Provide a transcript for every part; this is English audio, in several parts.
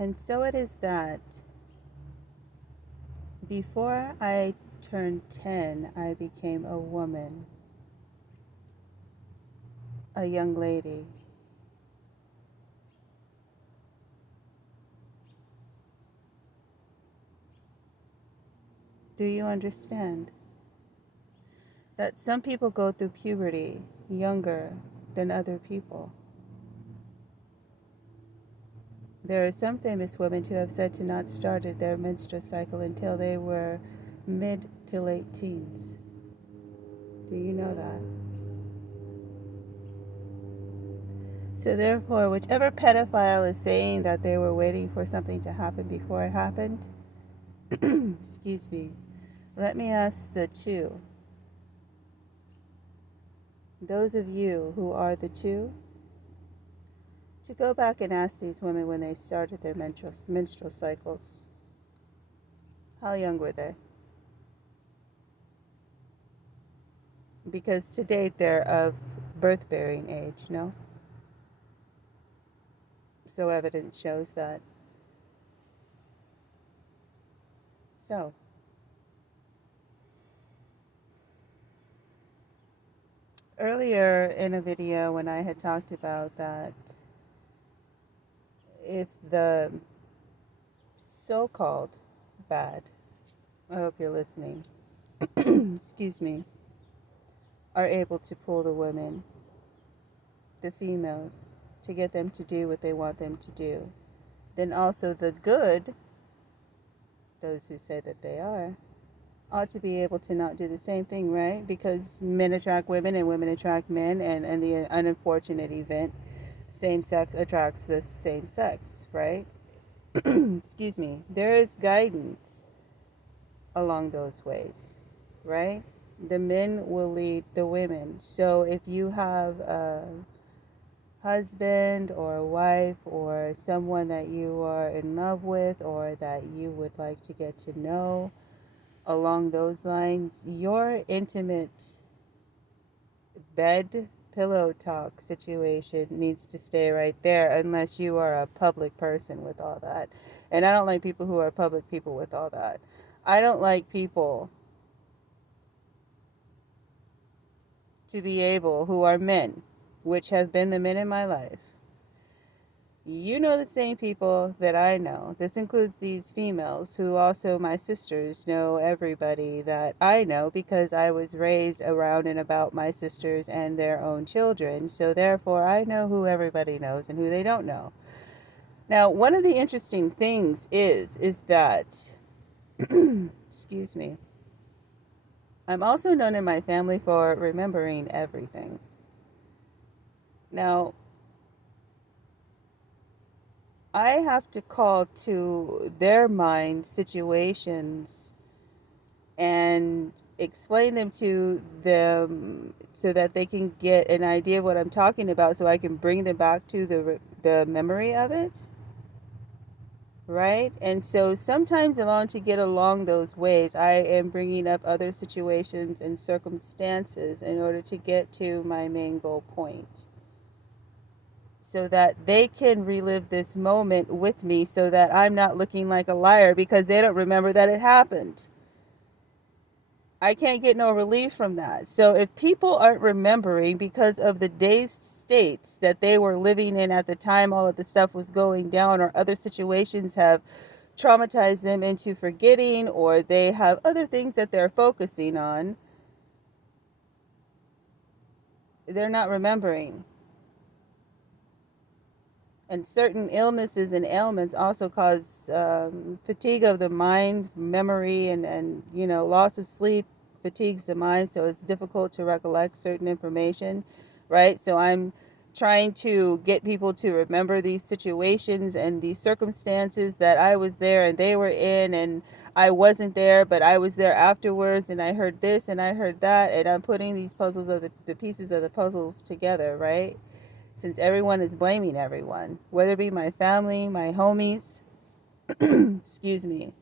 And so it is that before I turned 10, I became a woman, a young lady. Do you understand that some people go through puberty younger than other people? There are some famous women who have said to not started their menstrual cycle until they were mid to late teens. Do you know that? So therefore, whichever pedophile is saying that they were waiting for something to happen before it happened, excuse me, let me ask the two. Those of you who are the two, to go back and ask these women when they started their menstrual cycles. How young were they? Because to date they're of birth-bearing age, no? So evidence shows that. So, earlier in a video when I had talked about that if the so-called bad, I hope you're listening, excuse me, are able to pull the women, the females, to get them to do what they want them to do, then also the good, those who say that they are, ought to be able to not do the same thing, right? Because men attract women and women attract men, and the unfortunate event, same sex attracts the same sex, right? Excuse me. There is guidance along those ways, right? The men will lead the women. So if you have a husband or a wife or someone that you are in love with or that you would like to get to know along those lines, your intimate bed pillow talk situation needs to stay right there unless you are a public person with all that. And I don't like people who are public people with all that. I don't like people to be able, who are men, which have been the men in my life. You know the same people that I know. This includes these females who also, my sisters, know everybody that I know because I was raised around and about my sisters and their own children. So therefore, I know who everybody knows and who they don't know. Now, one of the interesting things is that, excuse me, I'm also known in my family for remembering everything. Now, I have to call to their mind situations and explain them to them so that they can get an idea of what I'm talking about so I can bring them back to the memory of it, right? And so sometimes along to get along those ways, I am bringing up other situations and circumstances in order to get to my main goal point, so that they can relive this moment with me so that I'm not looking like a liar because they don't remember that it happened. I can't get no relief from that. So if people aren't remembering because of the dazed states that they were living in at the time all of the stuff was going down, or other situations have traumatized them into forgetting, or they have other things that they're focusing on, they're not remembering. And certain illnesses and ailments also cause fatigue of the mind, memory, and loss of sleep fatigues the mind, so it's difficult to recollect certain information, right? So I'm trying to get people to remember these situations and these circumstances that I was there and they were in, and I wasn't there, but I was there afterwards, and I heard this and I heard that, and I'm putting these puzzles of the pieces of the puzzles together, right? Since everyone is blaming everyone, whether it be my family, my homies, excuse me,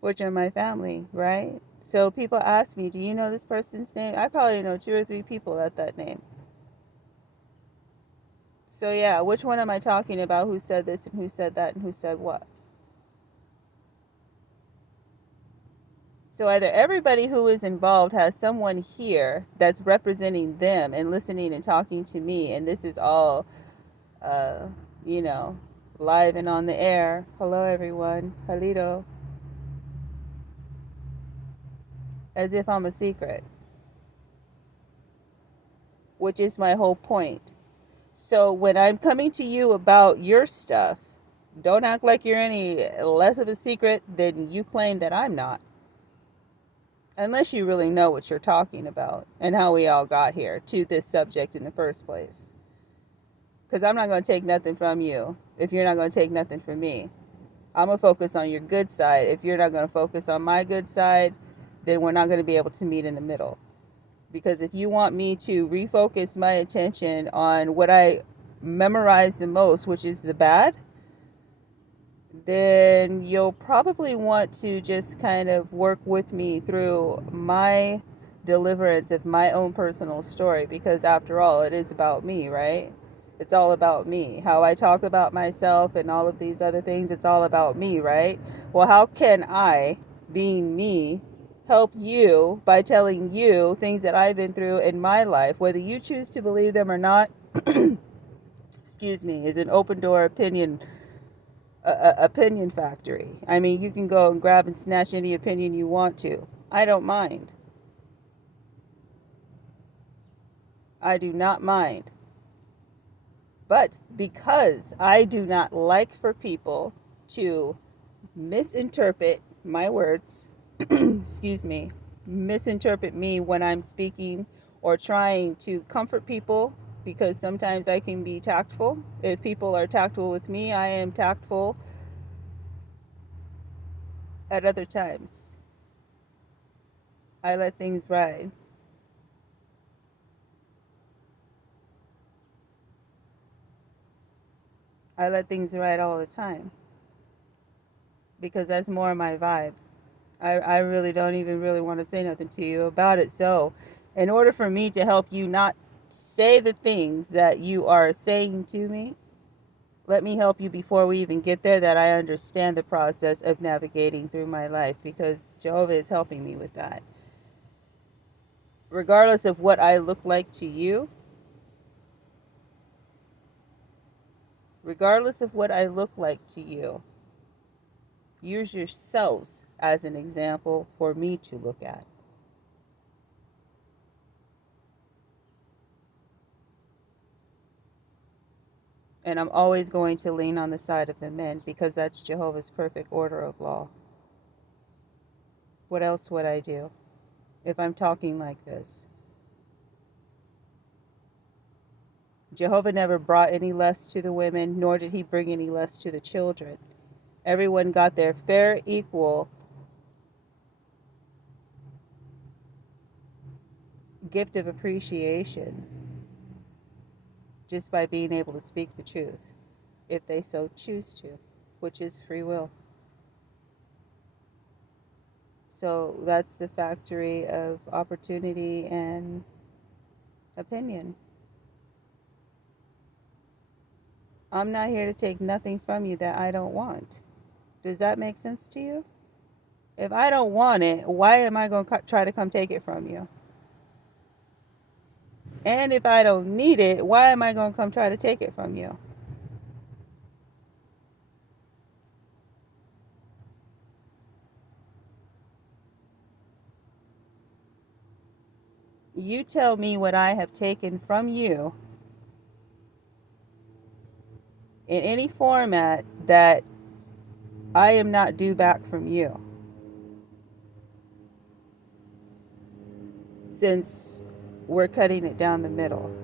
which are my family, right? So people ask me, do you know this person's name? I probably know two or three people at that name. So yeah, which one am I talking about? Who said this and who said that and who said what? So either everybody who is involved has someone here that's representing them and listening and talking to me, and this is all, uh, you know, live and on the air. Hello, everyone. Halito. As if I'm a secret, which is my whole point. So when I'm coming to you about your stuff, don't act like you're any less of a secret than you claim that I'm not. Unless you really know what you're talking about and how we all got here to this subject in the first place. Because I'm not going to take nothing from you if you're not going to take nothing from me. I'm going to focus on your good side. If you're not going to focus on my good side, then we're not going to be able to meet in the middle. Because if you want me to refocus my attention on what I memorize the most, which is the bad, then you'll probably want to just kind of work with me through my deliverance of my own personal story, because after all, it is about me, right? It's all about me. How I talk about myself and all of these other things, it's all about me, right? Well, how can I, being me, help you by telling you things that I've been through in my life, whether you choose to believe them or not? Excuse me, is an open door opinion factory. I mean, you can go and grab and snatch any opinion you want to. I don't mind. I do not mind. But because I do not like for people to misinterpret my words, excuse me, misinterpret me when I'm speaking or trying to comfort people, because sometimes I can be tactful. If people are tactful with me, I am tactful at other times. I let things ride. I let things ride all the time because that's more my vibe. I really don't even really want to say nothing to you about it. So, in order for me to help you not say the things that you are saying to me, let me help you before we even get there, that I understand the process of navigating through my life, because Jehovah is helping me with that. Regardless of what I look like to you, regardless of what I look like to you, use yourselves as an example for me to look at. And I'm always going to lean on the side of the men, because that's Jehovah's perfect order of law. What else would I do if I'm talking like this? Jehovah never brought any less to the women, nor did he bring any less to the children. Everyone got their fair, equal gift of appreciation just by being able to speak the truth, if they so choose to, which is free will. So that's the factory of opportunity and opinion. I'm not here to take nothing from you that I don't want. Does that make sense to you? If I don't want it, why am I going to try to come take it from you? And if I don't need it, why am I going to come try to take it from you? You tell me what I have taken from you in any format that I am not due back from you. Since we're cutting it down the middle.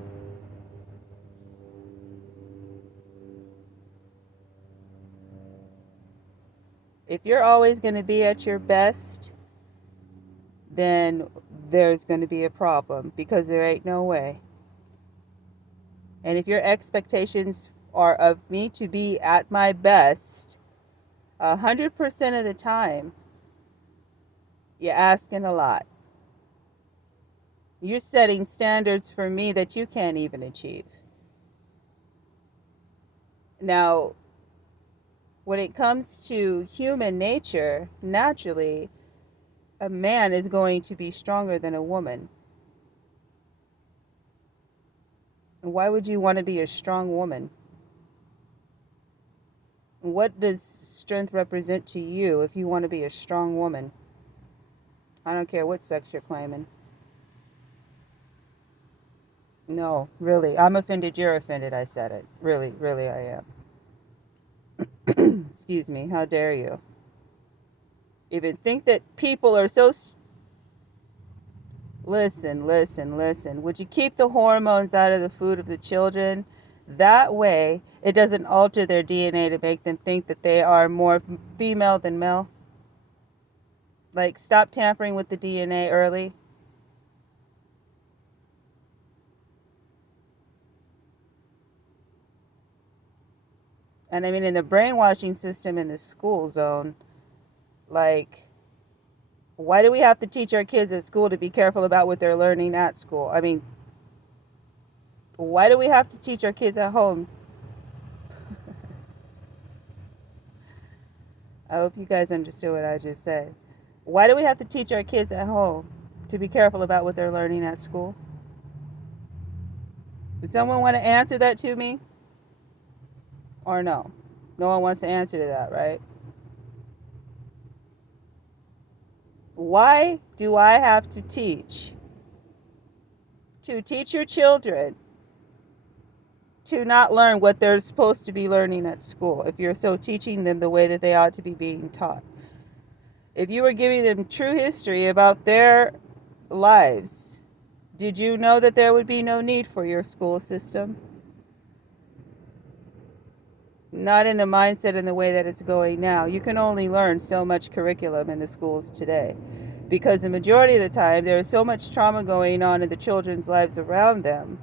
If you're always going to be at your best, then there's going to be a problem, because there ain't no way. And if your expectations are of me to be at my best 100% of the time, you're asking a lot. You're setting standards for me that you can't even achieve. Now, when it comes to human nature, naturally, a man is going to be stronger than a woman. And why would you want to be a strong woman? What does strength represent to you if you want to be a strong woman? I don't care what sex you're claiming. No, really. I'm offended. You're offended. I said it. Really, really, I am. Excuse me. How dare you? Even think that people are so. Listen, listen, listen. Would you keep the hormones out of the food of the children? That way, it doesn't alter their DNA to make them think that they are more female than male. Like, stop tampering with the DNA early. And I mean, in the brainwashing system in the school zone, like, why do we have to teach our kids at school to be careful about what they're learning at school? I mean, why do we have to teach our kids at home? I hope you guys understood what I just said. Why do we have to teach our kids at home to be careful about what they're learning at school? Does someone want to answer that to me? Or no? No one wants to answer to that, right? Why do I have to teach? To teach your children to not learn what they're supposed to be learning at school if you're so teaching them the way that they ought to be being taught. If you were giving them true history about their lives, did you know that there would be no need for your school system? Not in the mindset and the way that it's going now. You can only learn so much curriculum in the schools today because the majority of the time there is so much trauma going on in the children's lives around them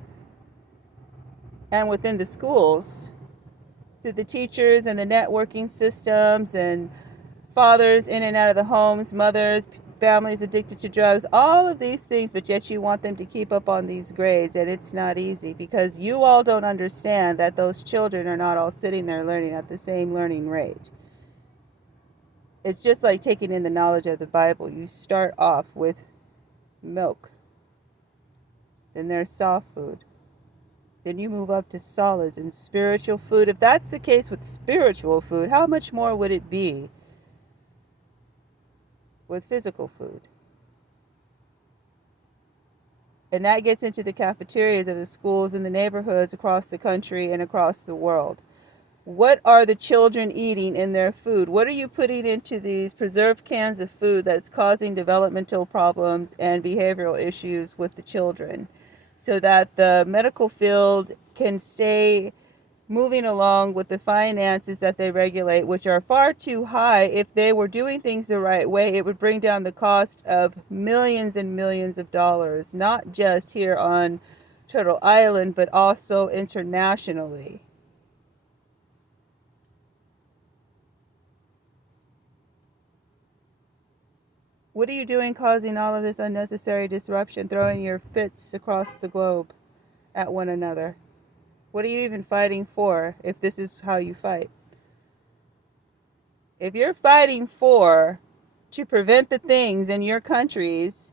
and within the schools through the teachers and the networking systems and fathers in and out of the homes, mothers, families addicted to drugs, all of these things, but yet you want them to keep up on these grades, and it's not easy because you all don't understand that those children are not all sitting there learning at the same learning rate. It's just like taking in the knowledge of the Bible. You start off with milk, then there's soft food, then you move up to solids and spiritual food. If that's the case with spiritual food, how much more would it be with physical food? And that gets into the cafeterias of the schools in the neighborhoods across the country and across the world. What are the children eating in their food? What are you putting into these preserved cans of food that's causing developmental problems and behavioral issues with the children so that the medical field can stay moving along with the finances that they regulate, which are far too high? If they were doing things the right way, it would bring down the cost of millions and millions of dollars, not just here on Turtle Island, but also internationally. What are you doing causing all of this unnecessary disruption, throwing your fits across the globe at one another? What are you even fighting for if this is how you fight? If you're fighting for to prevent the things in your countries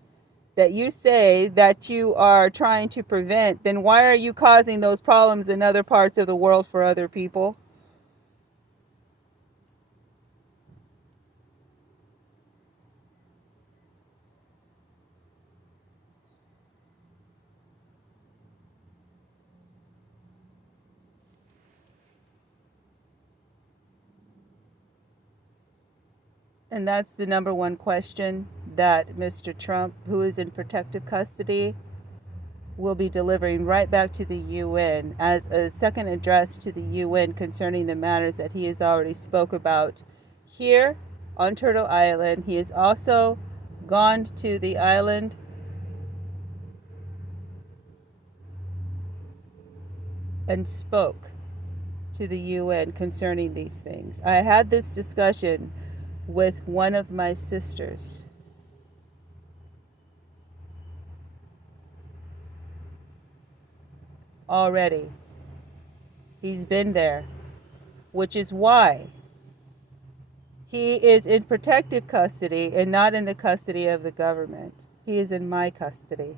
that you say that you are trying to prevent, then why are you causing those problems in other parts of the world for other people? And that's the number one question that Mr. Trump, who is in protective custody, will be delivering right back to the UN as a second address to the UN concerning the matters that he has already spoke about here on Turtle Island. He has also gone to the island and spoke to the UN concerning these things. I had this discussion with one of my sisters already. He's been there, which is why He is in protective custody and not in the custody of the government. He is in my custody.